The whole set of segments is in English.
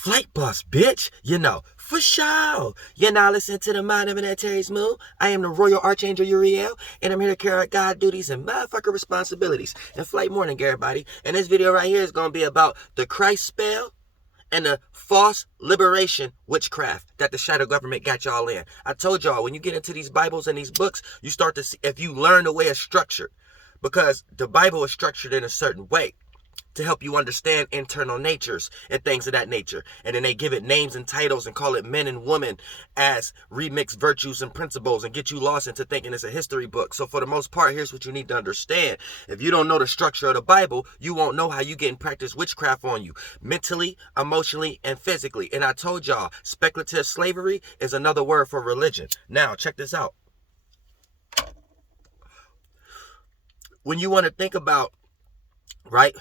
Flight boss, bitch. You know, for sure. You're now listening to the Mind of an Terry's Moon. I am the Royal Archangel Uriel, and I'm here to carry out God duties and motherfucker responsibilities. And flight morning, everybody. And this video right here is going to be about the Christ spell and the false liberation witchcraft that the shadow government got y'all in. I told y'all, when you get into these Bibles and these books, you start to see, if you learn the way it's structured, because the Bible is structured in a certain way to help you understand internal natures and things of that nature. And then they give it names and titles and call it men and women as remixed virtues and principles and get you lost into thinking it's a history book. So for the most part, here's what you need to understand. If you don't know the structure of the Bible, you won't know how you get and practice witchcraft on you mentally, emotionally, and physically. And I told y'all, speculative slavery is another word for religion. Now, check this out. When you want to think about, right,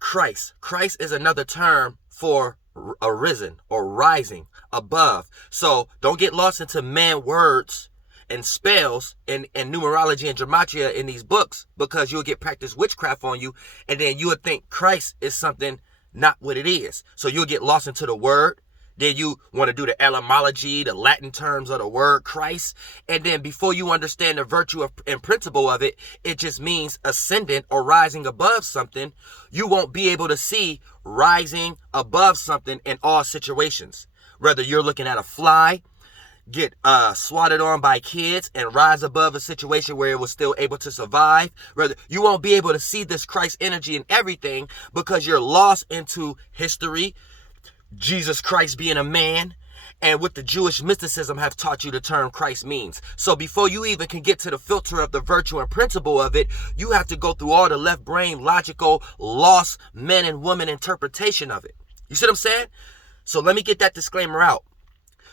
Christ is another term for arisen or rising above. So don't get lost into man words and spells and numerology and gematria in these books, because you'll get practice witchcraft on you, and then you would think Christ is something not what it is. So you'll get lost into the word. Then you want to do the etymology, the Latin terms of the word Christ. And then before you understand the virtue and principle of it, it just means ascendant or rising above something. You won't be able to see rising above something in all situations. Whether you're looking at a fly get swatted on by kids and rise above a situation where it was still able to survive. Whether you won't be able to see this Christ energy in everything because you're lost into history, Jesus Christ being a man, and what the Jewish mysticism have taught you the term Christ means. So before you even can get to the filter of the virtue and principle of it, you have to go through all the left brain, logical, lost men and women interpretation of it. You see what I'm saying? So let me get that disclaimer out.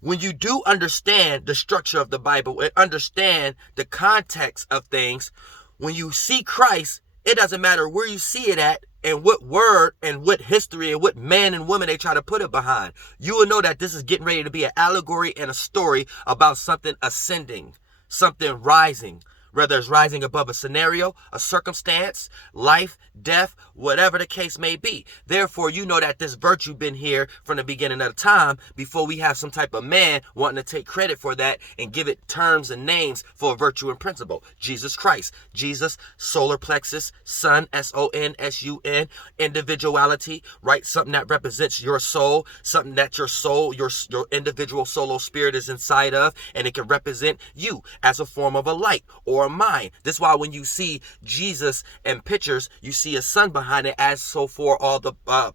When you do understand the structure of the Bible and understand the context of things, when you see Christ, it doesn't matter where you see it at and what word and what history and what man and woman they try to put it behind. You will know that this is getting ready to be an allegory and a story about something ascending, something rising. Whether it's rising above a scenario, a circumstance, life, death, whatever the case may be. Therefore, you know that this virtue been here from the beginning of the time before we have some type of man wanting to take credit for that and give it terms and names for a virtue and principle. Jesus Christ. Jesus, solar plexus, sun, S-O-N-S-U-N, individuality, right? Something that represents your soul, something that your soul, your individual solo spirit is inside of, and it can represent you as a form of a light or a mind. This is why when you see Jesus in pictures, you see a sun behind it, as so for all the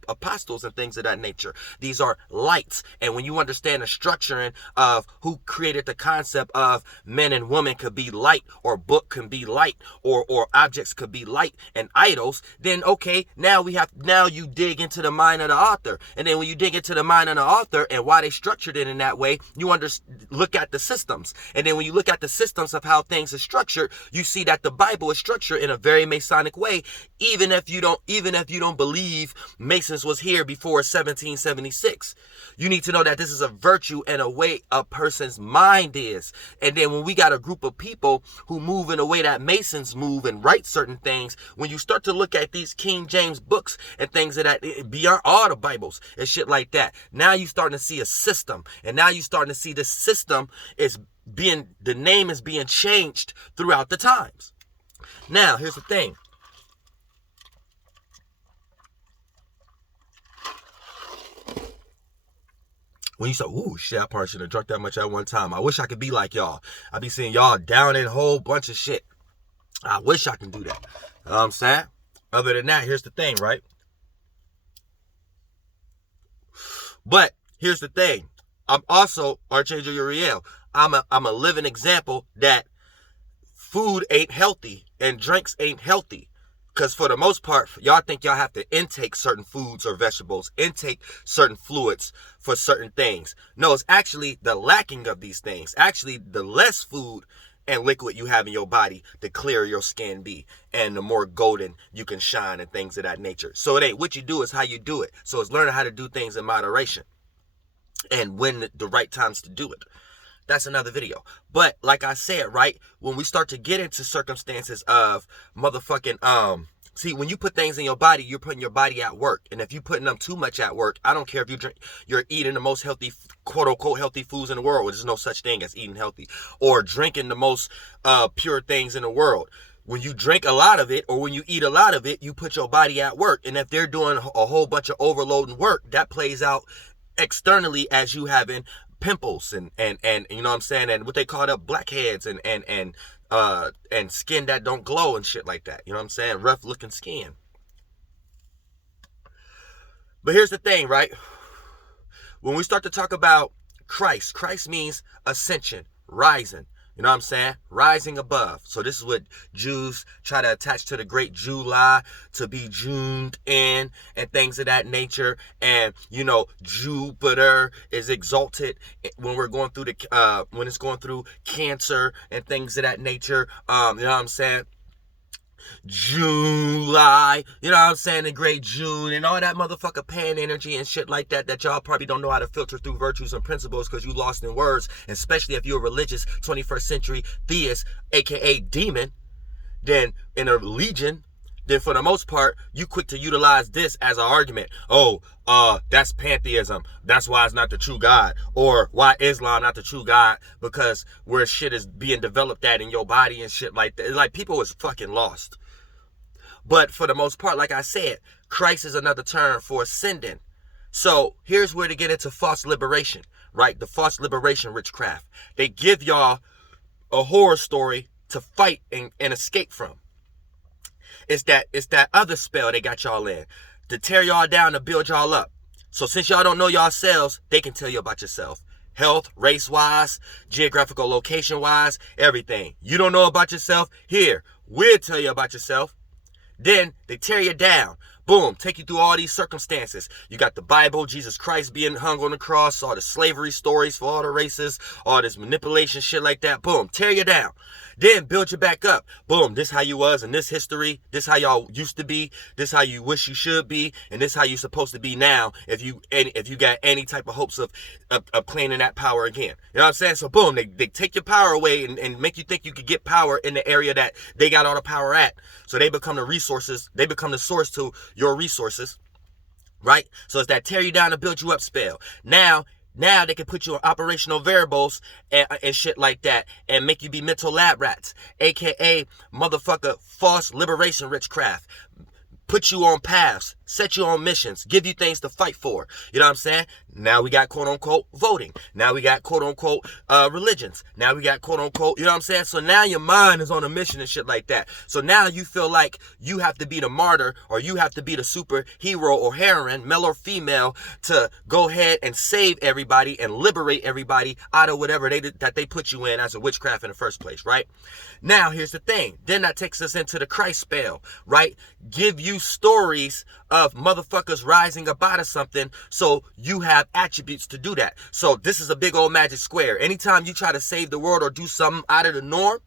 apostles and things of that nature. These are lights. And when you understand the structuring of who created the concept of men and women could be light, or book can be light, or objects could be light, and idols, then okay, now you dig into the mind of the author. And then when you dig into the mind of the author and why they structured it in that way, you look at the systems. And then when you look at the systems of how things are structured, you see that the Bible is structured in a very Masonic way, even if you don't believe Masons was here before 1776. You need to know that this is a virtue and a way a person's mind is. And then when we got a group of people who move in a way that Masons move and write certain things, when you start to look at these King James books and things of that, beyond all the Bibles and shit like that, now you're starting to see a system. And now you're starting to see this system the name is being changed throughout the times. Now, here's the thing. When you say, ooh, shit, I probably should have drunk that much at one time. I wish I could be like y'all. I be seeing y'all down in a whole bunch of shit. I wish I can do that. You know what I'm saying? Other than that, here's the thing, right? But here's the thing. I'm also Archangel Uriel. I'm a living example that food ain't healthy and drinks ain't healthy. Because for the most part, y'all think y'all have to intake certain foods or vegetables, intake certain fluids for certain things. No, it's actually the lacking of these things. Actually, the less food and liquid you have in your body, the clearer your skin be, and the more golden you can shine and things of that nature. So it ain't what you do, it's how you do it. So it's learning how to do things in moderation and when the right times to do it. That's another video. But like I said, right, when we start to get into circumstances of motherfucking See, when you put things in your body, you're putting your body at work. And if you're putting them too much at work, I don't care if you're eating the most healthy, quote unquote, healthy foods in the world. There's no such thing as eating healthy, or drinking the most pure things in the world. When you drink a lot of it, or when you eat a lot of it, you put your body at work. And if they're doing a whole bunch of overloading work, that plays out externally as you having pimples and you know what I'm saying, and what they call up blackheads and skin that don't glow and shit like that. You know what I'm saying? Rough looking skin. But here's the thing, right? When we start to talk about Christ means ascension, rising. You know what I'm saying? Rising above. So this is what Jews try to attach to the great July, to be Juned in and things of that nature. And, you know, Jupiter is exalted when we're going through when it's going through Cancer and things of that nature. You know what I'm saying? July, you know what I'm saying, the great June, and all that motherfucker pan energy and shit like that y'all probably don't know how to filter through virtues and principles because you lost in words, especially if you're a religious 21st century theist, aka demon, then in a legion, then for the most part, you quick to utilize this as an argument. Oh, that's pantheism. That's why it's not the true God. Or why Islam not the true God, because where shit is being developed at in your body and shit like that. Like, people is fucking lost. But for the most part, like I said, Christ is another term for ascending. So here's where to get into false liberation, right? The false liberation witchcraft. They give y'all a horror story to fight and escape from. It's that other spell they got y'all in to tear y'all down, to build y'all up. So since y'all don't know yourselves, they can tell you about yourself. Health, race-wise, geographical location-wise, everything. You don't know about yourself? Here, we'll tell you about yourself. Then they tear you down. Boom, take you through all these circumstances. You got the Bible, Jesus Christ being hung on the cross, all the slavery stories for all the races, all this manipulation shit like that. Boom, tear you down. Then build you back up. Boom, this how you was in this history. This how y'all used to be. This how you wish you should be. And this how you supposed to be now if you got any type of hopes of claiming that power again. You know what I'm saying? So boom, they take your power away and make you think you could get power in the area that they got all the power at. So they become the resources. They become the source to your resources. Right? So it's that tear you down to build you up spell. Now they can put you on operational variables and shit like that and make you be mental lab rats, aka motherfucker false liberation witchcraft. Put you on paths, set you on missions, give you things to fight for. You know what I'm saying? Now we got quote unquote voting. Now we got quote unquote religions. Now we got quote unquote, you know what I'm saying? So now your mind is on a mission and shit like that. So now you feel like you have to be the martyr, or you have to be the superhero or heroine, male or female, to go ahead and save everybody and liberate everybody out of whatever that they put you in as a witchcraft in the first place, right? Now here's the thing. Then that takes us into the Christ spell, right? Give you stories of motherfuckers rising up out of something, so you have attributes to do that. So this is a big old magic square. Anytime you try to save the world or do something out of the norm,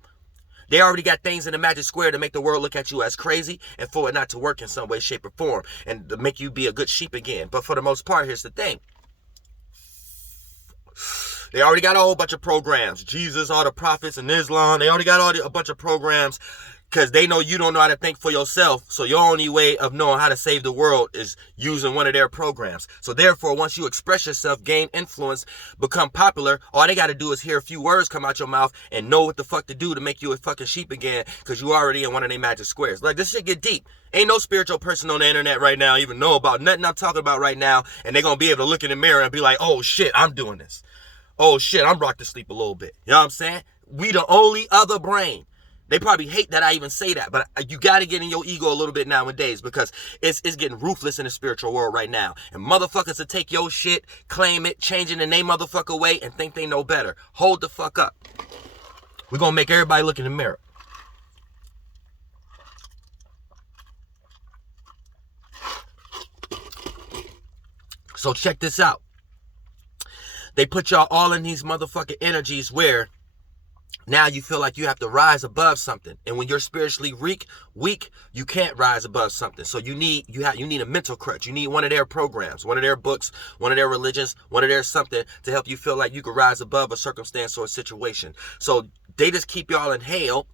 they already got things in the magic square to make the world look at you as crazy and for it not to work in some way, shape, or form, and to make you be a good sheep again. But for the most part, here's the thing. They already got a whole bunch of programs. Jesus, all the prophets, and Islam. They already got a bunch of programs because they know you don't know how to think for yourself. So your only way of knowing how to save the world is using one of their programs. So therefore, once you express yourself, gain influence, become popular, all they got to do is hear a few words come out your mouth and know what the fuck to do to make you a fucking sheep again, because you already in one of their magic squares. Like, this shit get deep. Ain't no spiritual person on the internet right now even know about nothing I'm talking about right now, and they're going to be able to look in the mirror and be like, oh shit, I'm doing this. Oh shit, I'm rocked to sleep a little bit. You know what I'm saying? We the only other brain. They probably hate that I even say that, but you got to get in your ego a little bit nowadays, because it's getting ruthless in the spiritual world right now. And motherfuckers to take your shit, claim it, change it in their motherfucker way, and think they know better. Hold the fuck up. We're going to make everybody look in the mirror. So check this out. They put y'all all in these motherfucking energies where now you feel like you have to rise above something. And when you're spiritually weak, you can't rise above something. So you need a mental crutch. You need one of their programs, one of their books, one of their religions, one of their something to help you feel like you can rise above a circumstance or a situation. So they just keep y'all in hell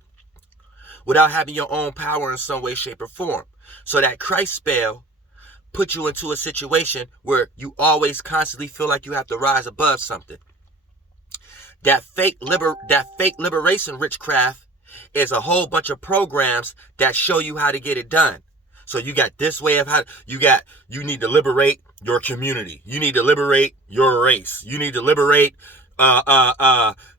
without having your own power in some way, shape, or form. So that Christ spell put you into a situation where you always constantly feel like you have to rise above something. That fake liberation witchcraft is a whole bunch of programs that show you how to get it done. So you got this way of how you need to liberate your community. You need to liberate your race. You need to liberate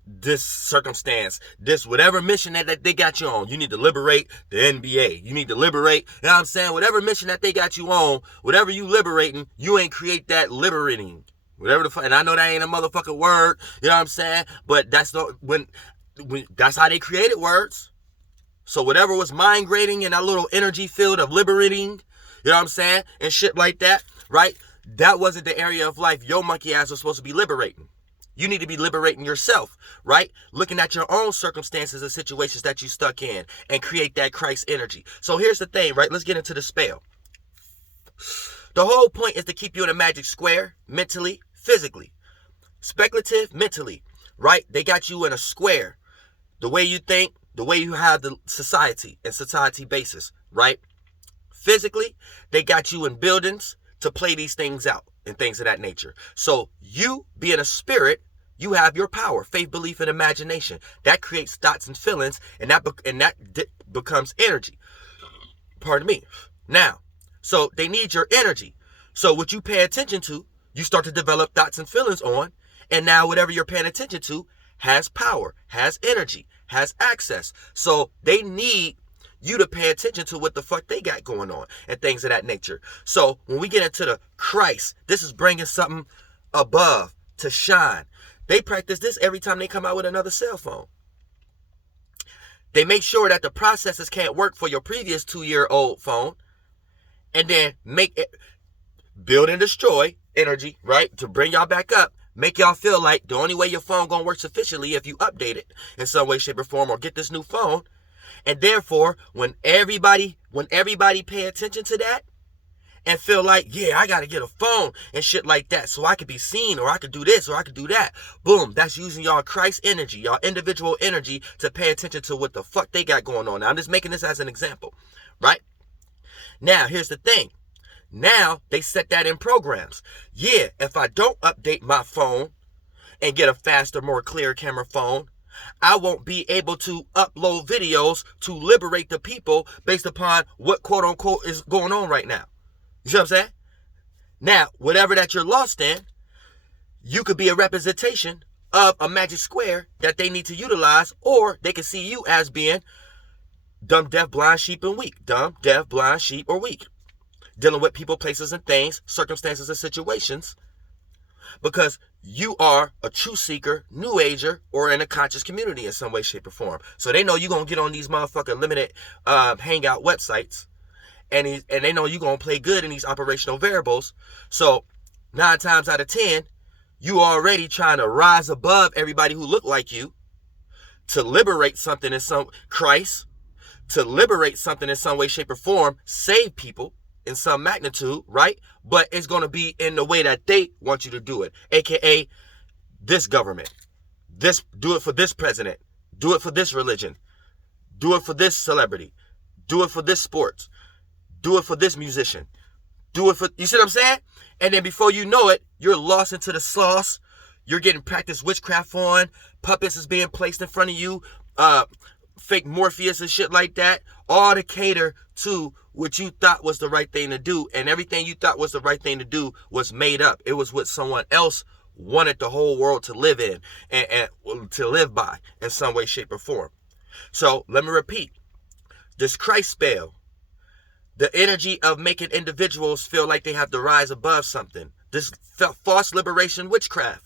this circumstance, this whatever mission that they got you on. You need to liberate the NBA. You need to liberate, you know what I'm saying? Whatever mission that they got you on, whatever you liberating, you ain't create that liberating. Whatever the fuck, and I know that ain't a motherfucking word, you know what I'm saying? But that's not when that's how they created words. So whatever was migrating in that little energy field of liberating, you know what I'm saying? And shit like that, right? That wasn't the area of life your monkey ass was supposed to be liberating. You need to be liberating yourself, right? Looking at your own circumstances and situations that you stuck in and create that Christ energy. So here's the thing, right? Let's get into the spell. The whole point is to keep you in a magic square, mentally, physically. Speculative, mentally, right? They got you in a square. The way you think, the way you have the society and society basis, right? Physically, they got you in buildings to play these things out and things of that nature. So you being a spirit, you have your power, faith, belief, and imagination. That creates thoughts and feelings, and that becomes energy. Pardon me. Now, so they need your energy. So what you pay attention to, you start to develop thoughts and feelings on, and now whatever you're paying attention to has power, has energy, has access. So they need you to pay attention to what the fuck they got going on and things of that nature. So when we get into the Christ, this is bringing something above to shine. They practice this every time they come out with another cell phone. They make sure that the processors can't work for your previous 2-year-old phone, and then make it build and destroy energy, right? To bring y'all back up. Make y'all feel like the only way your phone gonna work sufficiently if you update it in some way, shape, or form, or get this new phone. And therefore, when everybody pay attention to that and feel like, yeah, I gotta get a phone and shit like that so I could be seen, or I could do this, or I could do that. Boom, that's using y'all Christ energy, y'all individual energy to pay attention to what the fuck they got going on. Now, I'm just making this as an example, right? Now, here's the thing. Now, they set that in programs. Yeah, if I don't update my phone and get a faster, more clear camera phone, I won't be able to upload videos to liberate the people based upon what quote unquote is going on right now. You see what I'm saying? Now, whatever that you're lost in, you could be a representation of a magic square that they need to utilize, or they can see you as being dumb, deaf, blind, sheep, and weak. Dumb, deaf, blind, sheep, or weak. Dealing with people, places, and things, circumstances, and situations. Because you are a truth seeker, new ager, or in a conscious community in some way, shape, or form. So they know you're going to get on these motherfucking limited hangout websites. And they know you're going to play good in these operational variables. So 9 times out of 10, you already trying to rise above everybody who look like you to liberate something in some Christ, to liberate something in some way, shape, or form, save people in some magnitude, right? But it's going to be in the way that they want you to do it, aka this government, this, do it for this president, do it for this religion, do it for this celebrity, do it for this sports, do it for this musician, do it for, you see what I'm saying? And then before you know it, you're lost into the sauce. You're getting practice witchcraft on, puppets is being placed in front of you, fake Morpheus and shit like that, all to cater to what you thought was the right thing to do. And everything you thought was the right thing to do was made up. It was what someone else wanted the whole world to live in and to live by in some way, shape, or form. So let me repeat. This Christ spell, the energy of making individuals feel like they have to rise above something. This false liberation witchcraft.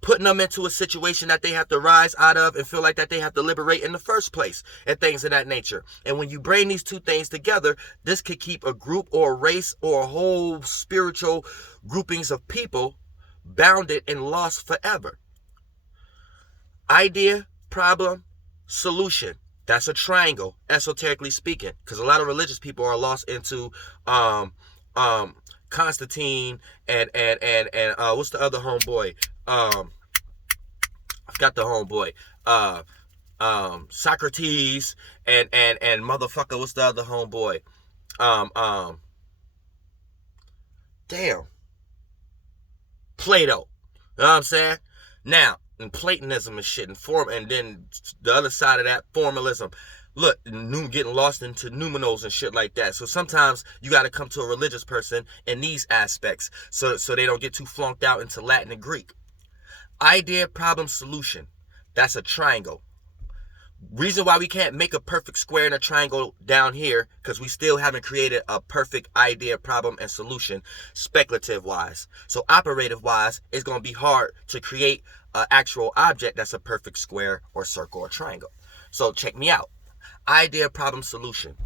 Putting them into a situation that they have to rise out of and feel like that they have to liberate in the first place and things of that nature. And when you bring these two things together, this could keep a group or a race or a whole spiritual groupings of people bounded and lost forever. Idea, problem, solution. That's a triangle, esoterically speaking, because a lot of religious people are lost into Constantine and what's the other homeboy? I forgot the homeboy. Socrates and motherfucker, what's the other homeboy? Um, um, damn, Plato. You know what I'm saying? Now, and Platonism and shit, and then the other side of that, formalism. Look, getting lost into numerals and shit like that. So sometimes you got to come to a religious person in these aspects, so they don't get too flunked out into Latin and Greek. Idea, problem, solution. That's a triangle. Reason why we can't make a perfect square and a triangle down here, because we still haven't created a perfect idea, problem, and solution speculative wise. So operative wise, it's going to be hard to create an actual object that's a perfect square or circle or triangle. So check me out. Idea, problem, solution.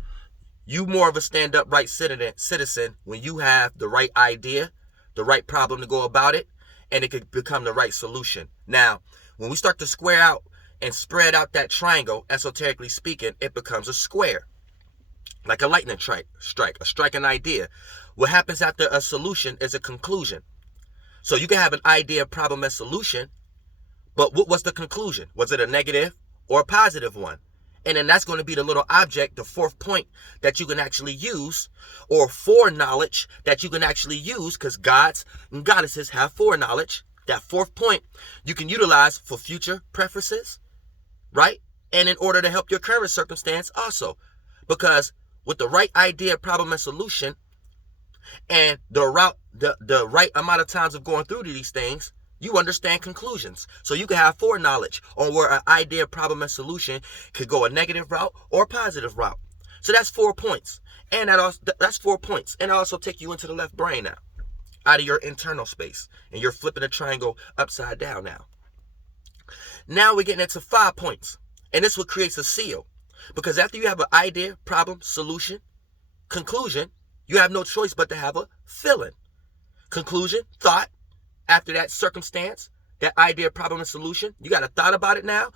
You more of a stand-up right citizen when you have the right idea, the right problem to go about it, and it could become the right solution. Now, when we start to square out and spread out that triangle, esoterically speaking, it becomes a square. Like a lightning strike an idea. What happens after a solution is a conclusion. So you can have an idea, problem, and solution, but what was the conclusion? Was it a negative or a positive one? And then that's going to be the little object, the fourth point that you can actually use, or foreknowledge that you can actually use, because gods and goddesses have foreknowledge. That fourth point you can utilize for future preferences, right? And in order to help your current circumstance also. Because with the right idea, problem, and solution, and the right amount of times of going through these things, you understand conclusions. So you can have foreknowledge on where an idea, problem, and solution could go a negative route or a positive route. So that's 4 points. And that's 4 points. And I also take you into the left brain now, out of your internal space. And you're flipping a triangle upside down now. Now we're getting into 5 points. And this what creates a seal. Because after you have an idea, problem, solution, conclusion, you have no choice but to have a feeling. Conclusion, thought. After that circumstance, that idea, problem, and solution, you got a thought about it now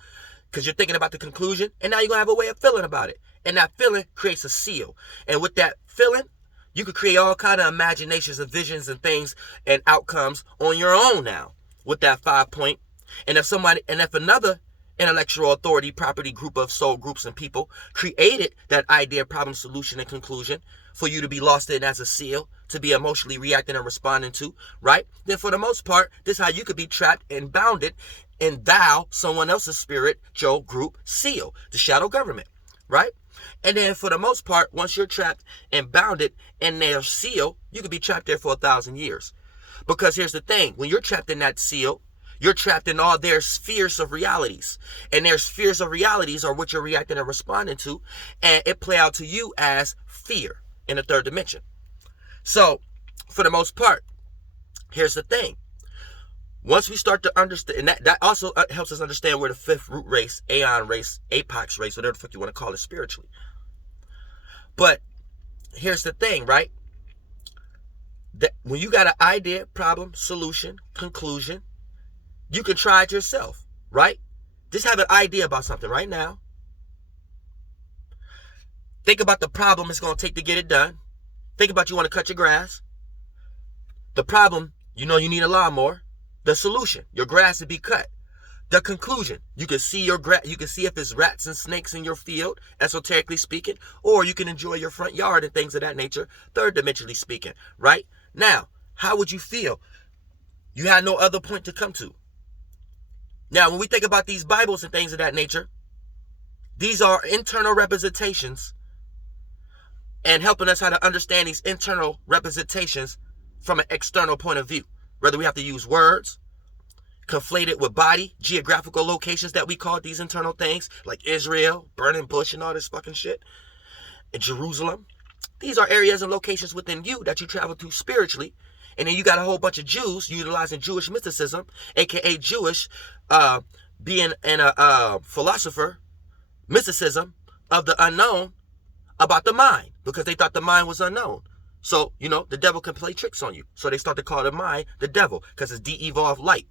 because you're thinking about the conclusion, and now you're going to have a way of feeling about it. And that feeling creates a seal. And with that feeling, you could create all kind of imaginations and visions and things and outcomes on your own now with that 5 point. And if another intellectual authority, property, group of soul groups and people created that idea, problem, solution, and conclusion for you to be lost in as a seal, to be emotionally reacting and responding to, right? Then for the most part, this is how you could be trapped and bounded in someone else's spirit, Joe, group, seal, the shadow government, right? And then for the most part, once you're trapped and bounded in their seal, you could be trapped there for 1,000 years. Because here's the thing, when you're trapped in that seal, you're trapped in all their spheres of realities. And their spheres of realities are what you're reacting and responding to. And it play out to you as fear in the third dimension. So, for the most part, here's the thing. Once we start to understand, and that also helps us understand where the fifth root race, Aeon race, Apox race, whatever the fuck you want to call it spiritually. But here's the thing, right? That when you got an idea, problem, solution, conclusion, you can try it yourself, right? Just have an idea about something right now. Think about the problem it's going to take to get it done. Think about you want to cut your grass. The problem, you need a lawnmower. The solution, your grass to be cut. The conclusion, you can see you can see if it's rats and snakes in your field, esoterically speaking, or you can enjoy your front yard and things of that nature, third dimensionally speaking, right? Now, how would you feel? You had no other point to come to. Now, when we think about these Bibles and things of that nature, these are internal representations and helping us how to understand these internal representations from an external point of view. Whether we have to use words, conflate it with body, geographical locations that we call these internal things, like Israel, burning bush and all this fucking shit, and Jerusalem. These are areas and locations within you that you travel to spiritually. And then you got a whole bunch of Jews utilizing Jewish mysticism, aka Jewish, being a philosopher, mysticism of the unknown about the mind, because they thought the mind was unknown. So, the devil can play tricks on you. So they start to call the mind the devil, because it's de-evolved light.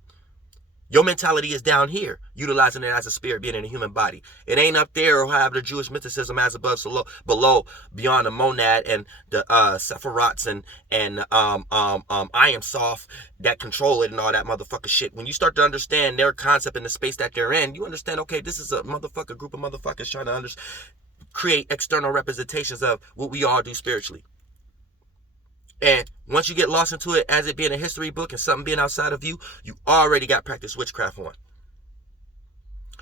Your mentality is down here, utilizing it as a spirit being in a human body. It ain't up there or have the Jewish mysticism as above, so below, beyond the monad and the Sephirots and I am soft that control it and all that motherfucker shit. When you start to understand their concept and the space that they're in, you understand, okay, this is a motherfucker group of motherfuckers trying to create external representations of what we all do spiritually. And once you get lost into it as it being a history book and something being outside of you, you already got practice witchcraft on.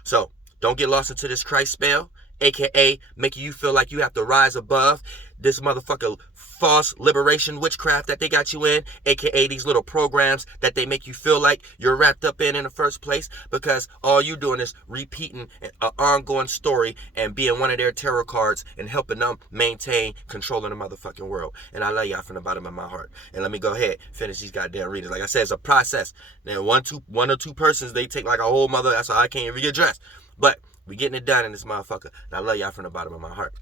So don't get lost into this Christ spell, aka making you feel like you have to rise above this motherfucker false liberation witchcraft that they got you in, aka these little programs that they make you feel like you're wrapped up in the first place, because all you doing is repeating an ongoing story and being one of their tarot cards and helping them maintain control of the motherfucking world. And I love y'all from the bottom of my heart. And let me go ahead, finish these goddamn readings. Like I said, it's a process. Now one or two persons, they take like a whole mother, that's why I can't even get dressed. But we getting it done in this motherfucker. And I love y'all from the bottom of my heart.